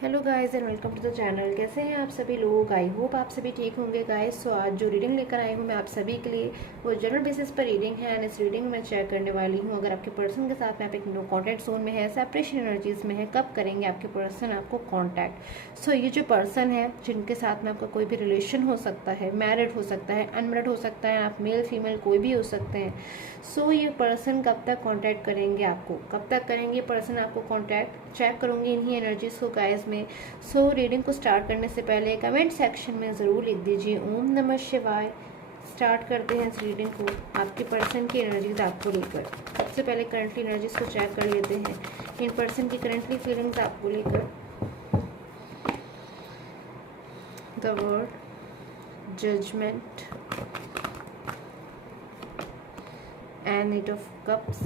Hello guys and welcome to the channel. कैसे हैं आप सभी लोग? आई होप आप सभी ठीक होंगे गाइस। सो आज जो रीडिंग लेकर आई हूँ मैं आप सभी के लिए, वो जनरल बेसिस पर रीडिंग है एंड इस रीडिंग में मैं शेयर करने वाली हूँ अगर आपके पर्सन के साथ में आप एक नो कॉन्टैक्ट जोन में है, सेपरेशन एनर्जीज में है, कब करेंगे आपके पर्सन आपको कॉन्टैक्ट। सो ये जो पर्सन है जिनके साथ में आपका कोई भी रिलेशन हो सकता है, मैरिड हो सकता है, अनमैरिड हो सकता है, आप मेल फीमेल कोई भी हो सकते हैं। सो ये पर्सन कब तक कॉन्टैक्ट करेंगे आपको, कब तक करेंगे पर्सन आपको कॉन्टैक्ट, चेक करूँगी इन्हीं एनर्जीज को गाइस में। सो रीडिंग को स्टार्ट करने से पहले कमेंट सेक्शन में ज़रूर लिख दीजिए ओम नमः शिवाय। स्टार्ट करते हैं इस रीडिंग को आपके पर्सन की एनर्जीज आपको लेकर। सबसे पहले करंटली एनर्जीज को चेक कर लेते हैं, इन पर्सन की करंटली फीलिंग्स आपको लेकर। The world, judgement and eight of cups,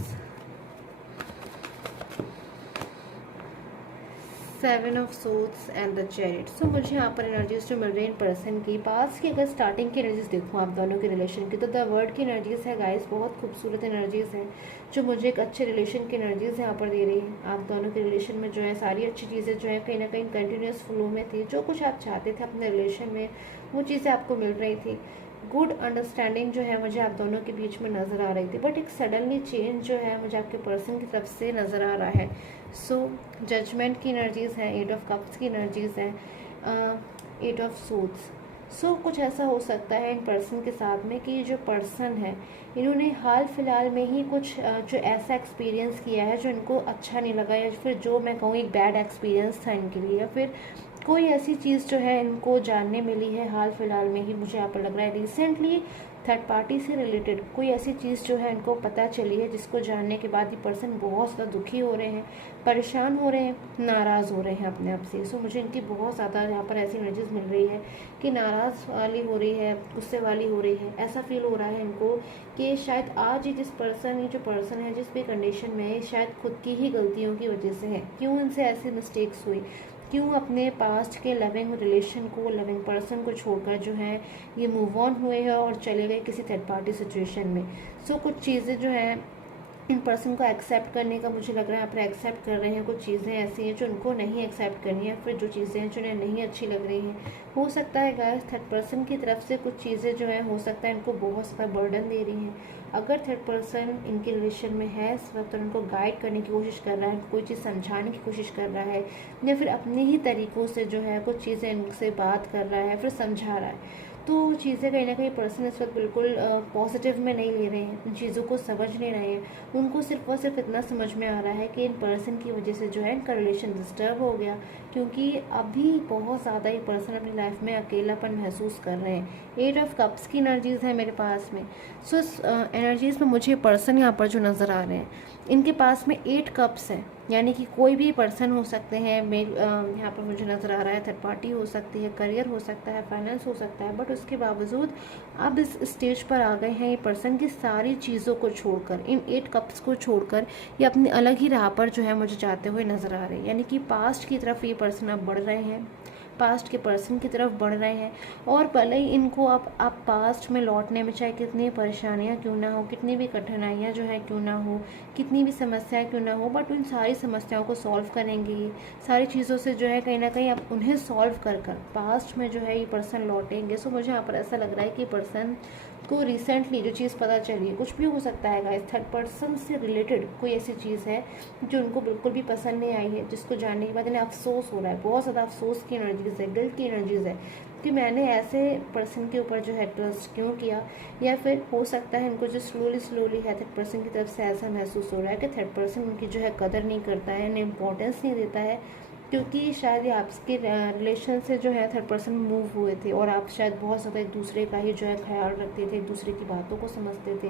7 of swords and the chariot. So मुझे यहाँ पर एनर्जीज जो मिल रही है इन पर्सन की पास की, अगर स्टार्टिंग की एनर्जीज देखूँ आप दोनों के रिलेशन की, तो द वर्ड की एनर्जीज है गाइस, बहुत खूबसूरत एनर्जीज हैं जो मुझे एक अच्छे रिलेशन की एनर्जीज यहाँ पर दे रही है। आप दोनों के रिलेशन में जो है सारी अच्छी चीज़ें जो है कहीं ना कहीं कंटिन्यूस फ्लो में थी, जो कुछ आप चाहते थे अपने रिलेशन में वो चीज़ें आपको मिल रही थी। गुड अंडरस्टैंडिंग जो है मुझे आप दोनों के बीच में नज़र आ रही थी, बट एक सडनली चेंज जो है मुझे आपके पर्सन की तरफ से नज़र आ रहा है। सो जजमेंट की एनर्जीज़ हैं, 8 ऑफ कप्स की एनर्जीज़ हैं, 8 ऑफ सूट्स। सो कुछ ऐसा हो सकता है इन पर्सन के साथ में कि जो पर्सन है इन्होंने हाल फिलहाल में ही कुछ जो ऐसा एक्सपीरियंस किया है जो इनको अच्छा नहीं लगा, या फिर जो मैं कहूँ एक बैड एक्सपीरियंस था इनके लिए, या फिर कोई ऐसी चीज़ जो है इनको जानने मिली है हाल फिलहाल में ही। मुझे यहाँ पर लग रहा है रिसेंटली थर्ड पार्टी से रिलेटेड कोई ऐसी चीज़ जो है इनको पता चली है, जिसको जानने के बाद ये पर्सन बहुत ज़्यादा दुखी हो रहे हैं, परेशान हो रहे हैं, नाराज़ हो रहे हैं अपने आप से। सो मुझे इनकी बहुत ज़्यादा यहाँ पर ऐसी एनर्जीज मिल रही है कि नाराज़ वाली हो रही है, गुस्से वाली हो रही है। ऐसा फील हो रहा है इनको कि शायद आज ये ये जो पर्सन है जिस भी कंडीशन में है, शायद खुद की ही गलतियों की वजह से है। क्यों इनसे ऐसी मिस्टेक्स हुई, क्यों अपने पास्ट के लविंग रिलेशन को, लविंग पर्सन को छोड़कर जो है ये मूव ऑन हुए हैं और चले गए किसी थर्ड पार्टी सिचुएशन में। सो कुछ चीज़ें जो हैं इन पर्सन को एक्सेप्ट करने का मुझे लग रहा है यहाँ पर एक्सेप्ट कर रहे हैं। कुछ चीज़ें ऐसी हैं जो उनको नहीं एक्सेप्ट करनी है, फिर जो चीज़ें हैं जो उन्हें नहीं अच्छी लग रही हैं। हो सकता है गाइस थर्ड पर्सन की तरफ से कुछ चीज़ें जो है हो सकता है इनको बहुत ज़्यादा बर्डन दे रही हैं। अगर थर्ड पर्सन इनके रिलेशन में है इस वक्त, तो उनको गाइड करने की कोशिश कर रहा है, कोई चीज़ समझाने की कोशिश कर रहा है, या फिर अपने ही तरीक़ों से जो है कुछ चीज़ें इनसे बात कर रहा है, फिर समझा रहा है। तो चीज़ें कहीं ना कहीं पर्सन इस वक्त बिल्कुल पॉजिटिव में नहीं ले रहे हैं, उन चीज़ों को समझ नहीं रहे हैं। उनको सिर्फ और सिर्फ इतना समझ में आ रहा है कि इन पर्सन की वजह से जो है इनका रिलेशन डिस्टर्ब हो गया, क्योंकि अभी बहुत ज़्यादा ये पर्सन अपनी लाइफ में अकेलापन महसूस कर रहे हैं। 8 ऑफ कप्स की एनर्जीज़ है मेरे पास में। सो इस एनर्जीज़ में मुझे पर्सन यहाँ पर जो नज़र आ रहे हैं, इनके पास में 8 कप्स हैं, यानी कि कोई भी पर्सन हो सकते हैं। यहाँ पर मुझे नज़र आ रहा है थर्ड पार्टी हो सकती है, करियर हो सकता है, फाइनेंस हो सकता है, बट उसके बावजूद अब इस स्टेज पर आ गए हैं ये पर्सन की सारी चीज़ों को छोड़कर, इन 8 कप्स को छोड़कर ये अपनी अलग ही राह पर जो है मुझे जाते हुए नज़र आ रहे हैं। यानी कि पास्ट की तरफ ये पर्सन अब बढ़ रहे हैं, पास्ट के पर्सन की तरफ बढ़ रहे हैं। और भले ही इनको आप पास्ट में लौटने में चाहे कितनी परेशानियां क्यों ना हो, कितनी भी कठिनाइयां जो है क्यों ना हो, कितनी भी समस्याएं क्यों ना हो, बट उन सारी समस्याओं को सॉल्व करेंगे। सारी चीज़ों से जो है कहीं ना कहीं आप उन्हें सॉल्व कर पास्ट में जो है ये पर्सन लौटेंगे। सो मुझे यहाँ पर ऐसा लग रहा है कि पर्सन को रिसेंटली जो चीज़ पता चली है, कुछ भी हो सकता है गाइस, थर्ड पर्सन से रिलेटेड कोई ऐसी चीज़ है जो उनको बिल्कुल भी पसंद नहीं आई है, जिसको जानने के बाद इन्हें अफसोस हो रहा है। बहुत ज़्यादा अफसोस की एनर्जीज है, गिल्ट की एनर्जीज है कि मैंने ऐसे पर्सन के ऊपर जो है ट्रस्ट क्यों किया। या फिर हो सकता है इनको जो स्लोली है थर्ड पर्सन की तरफ से ऐसा महसूस हो रहा है कि थर्ड पर्सन उनकी जो है कदर नहीं करता है, इन्हें इम्पोर्टेंस नहीं देता है, क्योंकि शायद ये आपके रिलेशन से जो है थर्ड पर्सन मूव हुए थे और आप शायद बहुत ज़्यादा एक दूसरे का ही जो है ख्याल रखते थे, एक दूसरे की बातों को समझते थे।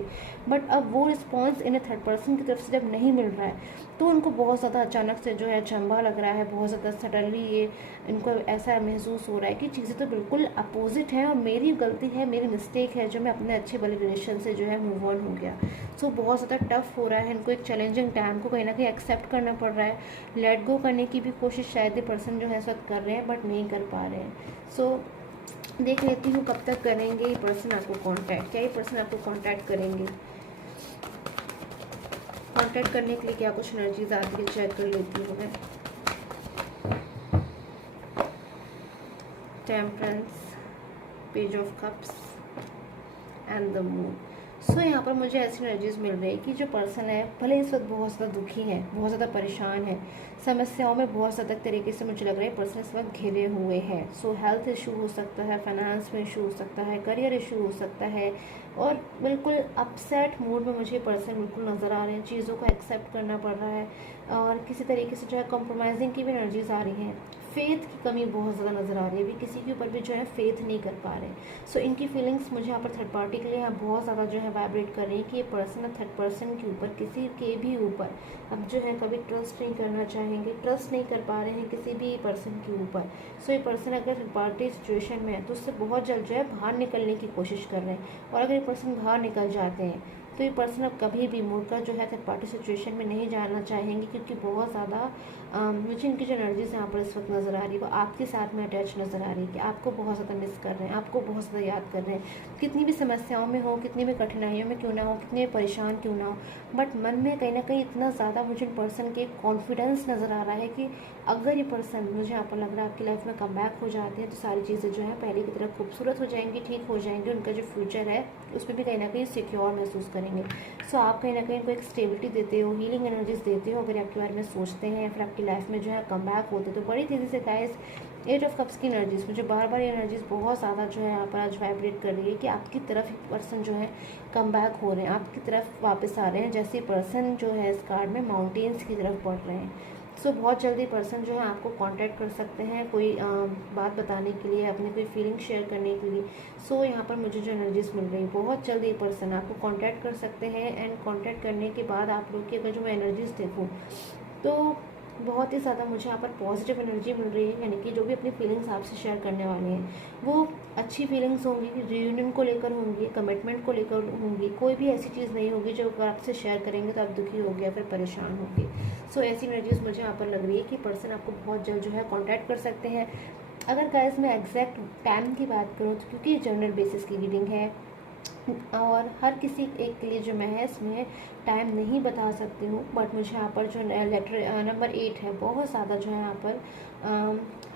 बट अब वो रिस्पॉन्स इन्हें थर्ड पर्सन की तरफ से जब नहीं मिल रहा है, तो उनको बहुत ज़्यादा अचानक से जो है अचंभा लग रहा है, बहुत ज़्यादा सडनली ये इनको ऐसा महसूस हो रहा है कि चीज़ें तो बिल्कुल अपोजिट हैं और मेरी गलती है, मेरी मिस्टेक है जो मैं अपने अच्छे भले रिलेशन से जो है मूव ऑन हो गया। सो बहुत ज़्यादा टफ हो रहा है इनको, एक चैलेंजिंग टाइम को कहीं ना कहीं एक्सेप्ट करना पड़ रहा है। लेट गो करने की भी कोशिश शायद ये पर्सन जो है इस वक्त कर रहे हैं, बट नहीं कर पा रहे हैं। सो देख लेती हूँ कब तक करेंगे ये पर्सन आपको कांटेक्ट, क्या ये पर्सन आपको कांटेक्ट करेंगे। कांटेक्ट करने के लिए क्या कुछ एनर्जीज आती है चेक कर लेती हूँ मैं। Temperance, page of cups and the moon. So यहाँ पर मुझे ऐसी एनर्जीज मिल रही है कि जो पर्सन है भले इस वक्त बहुत ज़्यादा दुखी है, बहुत ज़्यादा परेशान है, समस्याओं में बहुत ज़्यादा तरीके से मुझे लग रहा है पर्सन इस वक्त घिरे हुए हैं। सो हेल्थ इशू हो सकता है, फाइनेंस में इशू हो सकता है, करियर इशू हो सकता है, और बिल्कुल अपसेट मूड में मुझे पर्सन बिल्कुल नज़र आ रहे हैं। चीज़ों को एक्सेप्ट करना पड़ रहा है और किसी तरीके से जो है कॉम्प्रोमाइजिंग की भी एनर्जीज आ रही हैं। फेथ की कमी बहुत ज़्यादा नज़र आ रही है, भी किसी के ऊपर भी जो है फेथ नहीं कर पा रहे। सो इनकी फीलिंग्स मुझे यहाँ पर थर्ड पार्टी के लिए यहाँ बहुत ज़्यादा जो है वाइब्रेट कर रही है कि ये पर्सन थर्ड पर्सन के ऊपर, किसी के भी ऊपर अब जो है कभी ट्रस्ट नहीं करना चाहेंगे, ट्रस्ट नहीं कर पा रहे हैं किसी भी पर्सन के ऊपर। सो ये पर्सन अगर थर्ड पार्टी सिचुएशन में है तो उससे बहुत जल्द जो है बाहर निकलने की कोशिश कर रहे हैं, और अगर ये पर्सन बाहर निकल जाते हैं तो ये पर्सन अब कभी भी मुड़कर जो है थर्ड पार्टी सिचुएशन में नहीं जाना चाहेंगे, क्योंकि बहुत ज़्यादा मुझे इनकी जो एनर्जीज यहाँ पर इस वक्त नज़र आ रही है वो आपके साथ में अटैच नज़र आ रही है कि आपको बहुत ज़्यादा मिस कर रहे हैं, आपको बहुत ज़्यादा याद कर रहे हैं। कितनी भी समस्याओं में हो, कितनी भी कठिनाइयों में क्यों ना हो, कितने भी परेशान क्यों ना हो, बट मन में कहीं ना कहीं इतना ज़्यादा मुझे पर्सन के कॉन्फिडेंस नज़र आ रहा है कि अगर ये पर्सन, मुझे यहाँ पर लग रहा है आपकी लाइफ में कम बैक हो जाते हैं तो सारी चीज़ें जो है पहले की तरह खूबसूरत हो जाएंगी, ठीक हो जाएंगी, उनका जो फ्यूचर है उसमें भी कहीं ना कहीं सिक्योर महसूस करेंगे। सो आप कहीं ना कहीं उनको एक स्टेबिलिटी देते हो, हीलिंग एनर्जीज देते हो अगर आपके बारे में सोचते हैं, या फिर आपकी लाइफ में जो है कम बैक होते तो बड़ी तेज़ी से गाइस। एट ऑफ कप्स की एनर्जीज मुझे बार बार ये एनर्जीज बहुत ज़्यादा जो है यहाँ पर आज वाइब्रेट कर रही है कि आपकी तरफ एक पर्सन जो है कम बैक हो रहे हैं, आपकी तरफ वापस आ रहे हैं, जैसे पर्सन जो है इस कार्ड में माउंटेन्स की तरफ बढ़ रहे हैं। सो बहुत जल्दी पर्सन जो है आपको कांटेक्ट कर सकते हैं कोई बात बताने के लिए, अपनी कोई फीलिंग शेयर करने के लिए। सो यहाँ पर मुझे जो एनर्जीज मिल रही है बहुत जल्दी पर्सन आपको कांटेक्ट कर सकते हैं, एंड कांटेक्ट करने के बाद आप लोग की अगर जो मैं एनर्जीज देखूँ तो बहुत ही ज़्यादा मुझे यहाँ पर पॉजिटिव एनर्जी मिल रही है, यानी कि जो भी अपनी फीलिंग्स आपसे शेयर करने वाले हैं वो अच्छी फीलिंग्स होंगी, रियूनियन को लेकर होंगी, कमिटमेंट को लेकर होंगी, कोई भी ऐसी चीज़ नहीं होगी जो अगर आपसे शेयर करेंगे तो आप दुखी होंगे या फिर परेशान होंगे। सो ऐसी एनर्जीज मुझे यहाँ पर लग रही है कि पर्सन आपको बहुत जल्द जो है कॉन्टैक्ट कर सकते हैं। अगर गाइस मैं एग्जैक्ट टाइम की बात करूँ तो क्योंकि जनरल बेसिस की रीडिंग है और हर किसी एक के लिए जो मैं है इसमें टाइम नहीं बता सकती हूँ, बट मुझे यहाँ पर जो लेटर नंबर 8 है बहुत ज़्यादा जो है यहाँ पर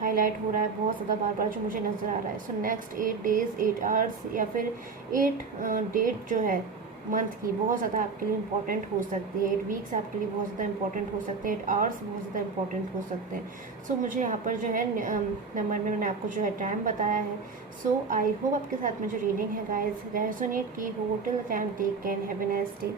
हाईलाइट हो रहा है, बहुत ज़्यादा बार बार जो मुझे नज़र आ रहा है। सो नेक्स्ट 8 डेज़ 8 आवर्स या फिर 8 डेट जो है मंथ की बहुत ज़्यादा आपके लिए इंपॉर्टेंट हो सकती है, 8 वीक्स आपके लिए बहुत ज़्यादा इंपॉर्टेंट हो सकते हैं, 8 आवर्स बहुत ज़्यादा इंपॉर्टेंट हो सकते हैं। सो मुझे यहाँ पर जो है नंबर में मैंने आपको जो है टाइम बताया है। सो आई होप आपके साथ में जो रीडिंग है गाइस रेजोनेट की हो। Till the time take care, have a nice day.